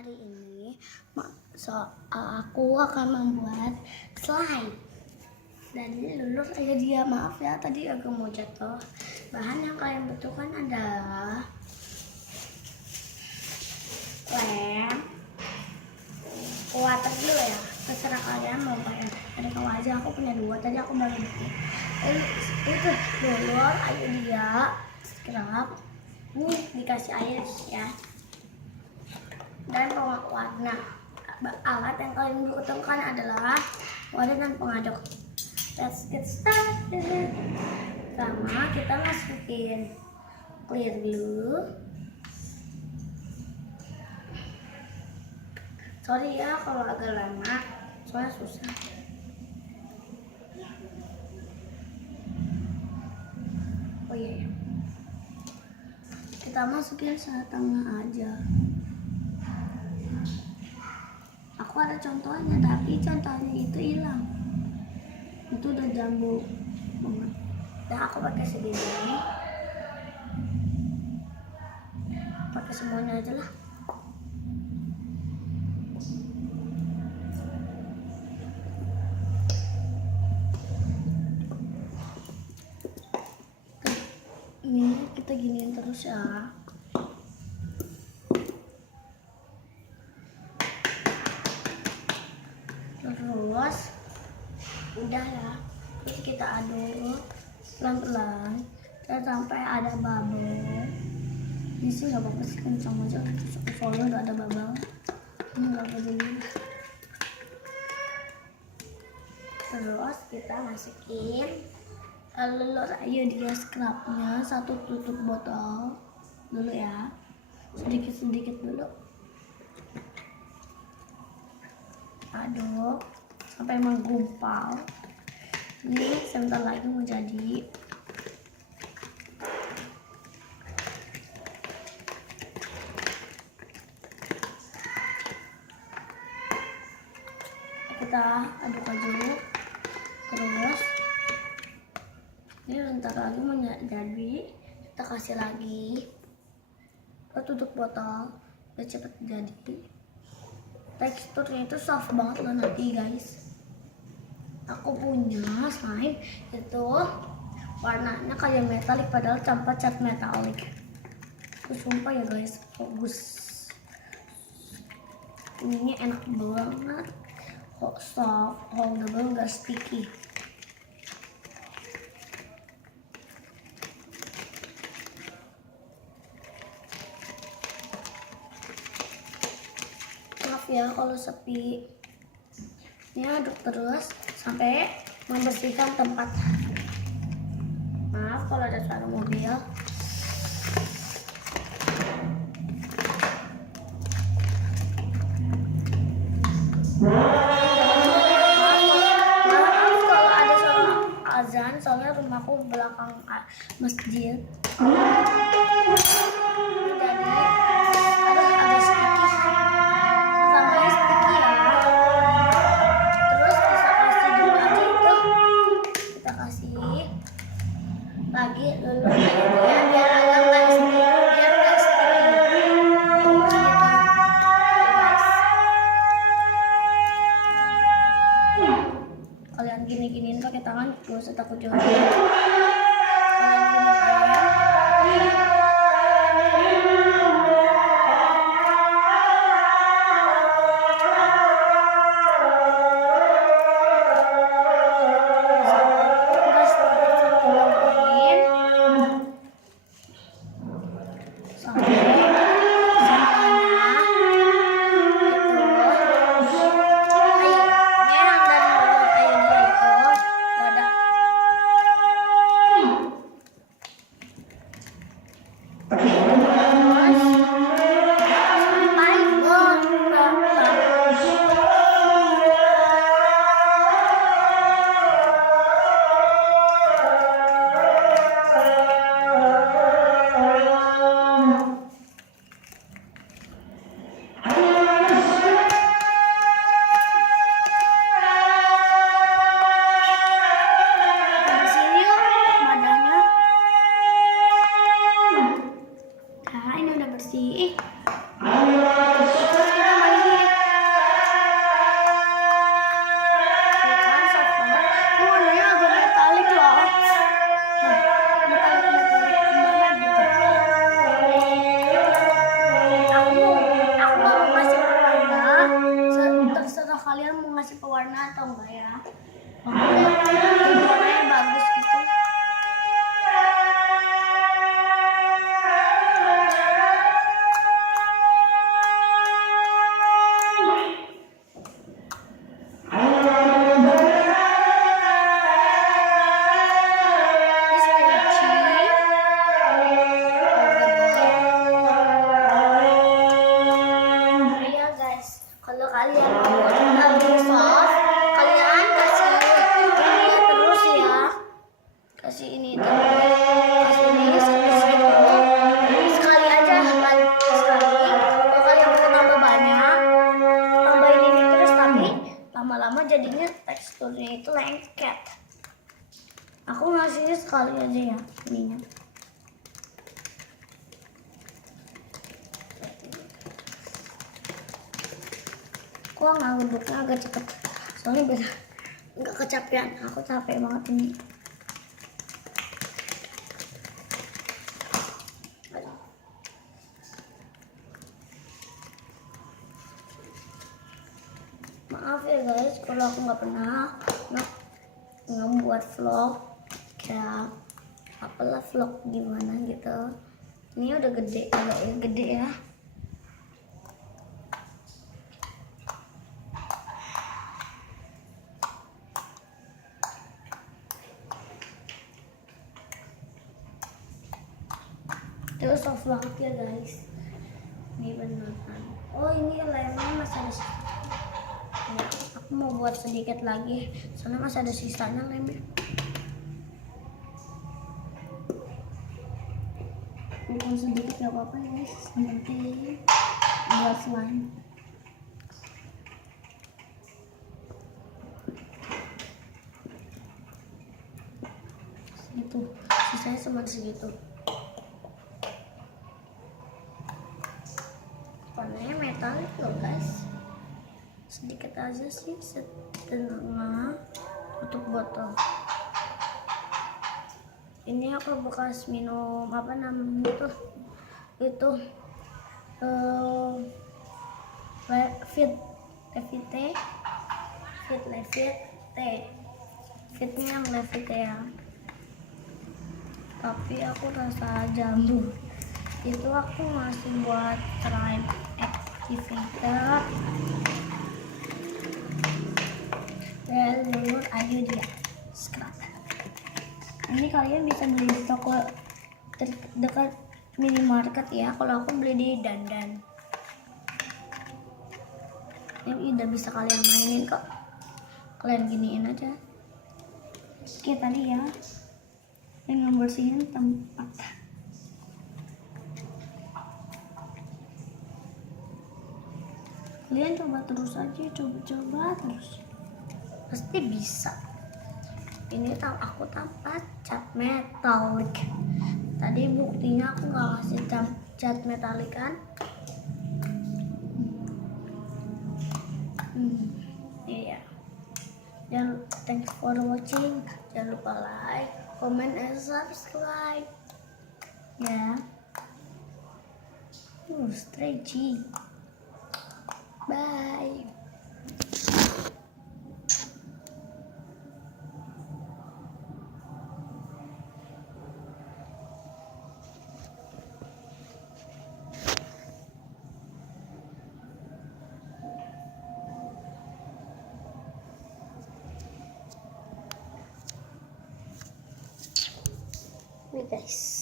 hari ini aku akan membuat slime. Dan ini Lulur aja dia, maaf ya tadi agak mau jatuh. Bahan yang kalian butuhkan adalah lem, water dulu ya, terserah kalian mau pakai. Ada kawan aja, aku punya 2, tadi aku baru bikin. Itu Lulur aja dia, scrub. Ini dikasih air ya. Dan warna. Alat yang kalian butuhkan adalah wadah dan pengaduk. Let's get started. Pertama kita masukin clear glue. Sorry ya kalau agak lama, soalnya susah. Oh iya, kita masukin setengah aja. Aku ada contohnya, tapi contohnya itu hilang. Itu udah jambu banget. Nah, aku pakai segini. Pakai semuanya aja lah. Ini kita giniin terus ya. Terus udah ya, terus kita aduk pelan-pelan sampai ada bubble. Ini sih nggak apa-apa sih, kencang aja soalnya udah ada bubble. Ini nggak peduli. Terus kita masukin Lulur ayo dia scrubnya 1 tutup botol dulu ya, sedikit-sedikit dulu. Aduk sampai menggumpal. Ini sebentar lagi mau jadi. Kita aduk aja. Terus ini sebentar lagi mau jadi. Kita kasih lagi. Kita tutup botol biar cepet jadi. Teksturnya itu soft banget loh nanti guys. Aku punya slime itu warnanya kayak metalik padahal tanpa cat metalik. Aku sumpah ya guys, bagus. Ini enak banget, kok soft, holdable, gak sticky. Maaf ya kalau sepi. Ini aduk terus sampai membersihkan tempat. Maaf kalau ada suara mobil. Maaf kalau ada suara azan, soalnya rumahku belakang masjid. Lagi Lulur biar agak sticky, biar gak sticky gitu. Kalian gini-giniin pakai tangan, gak usah takut juga. Kalian gini aja. Aku lihat jadi warnanya bagus gitu. Iya guys, kalau kalian mau daging soft, kalian kasih ini terus ya, kasih ini terus, kasih ini sedikit sekali aja sekali. Kalau kalian mau tambah banyak, tambahin ini terus, tapi lama-lama jadinya teksturnya itu lengket. Aku ngasihnya sekali aja ya ininya. Gua ngaduknya agak cepet, soalnya beda nggak kecapean. Aku capek banget ini. Maaf ya guys kalau aku nggak pernah ngebuat vlog kayak apalah vlog gimana gitu. Ini udah gede, agak gede ya. Itu soft banget ya guys. Ini beneran. Oh ini lemnya masih ada sisa. Ya, aku mau buat sedikit lagi, soalnya masih ada sisanya lemnya. Bukan sedikit gak apa-apa ya guys, yang penting buat slime. Segitu, sisanya cuma segitu. Warnanya metalik loh guys, sedikit aja sih, setengah untuk botol. Ini aku bekas minum apa namanya itu fitnya yang Levite ya, tapi aku rasa jambu. Itu aku masih buat slime activator. Lalu ayo dia scrap. Ini kalian bisa beli di toko dekat minimarket ya. Kalau aku beli di Dandan. Ini udah bisa kalian mainin kok. Kalian giniin aja. Oke tadi ya, dengan bersihin tempat. Kalian coba terus aja, coba terus, pasti bisa. Ini aku tanpa cat metalik. Tadi buktinya aku nggak kasih cat metalik kan. Iya. Jangan, thanks for watching. Jangan lupa like, comment, and subscribe. Ya. Stretchy. Bye. Guys.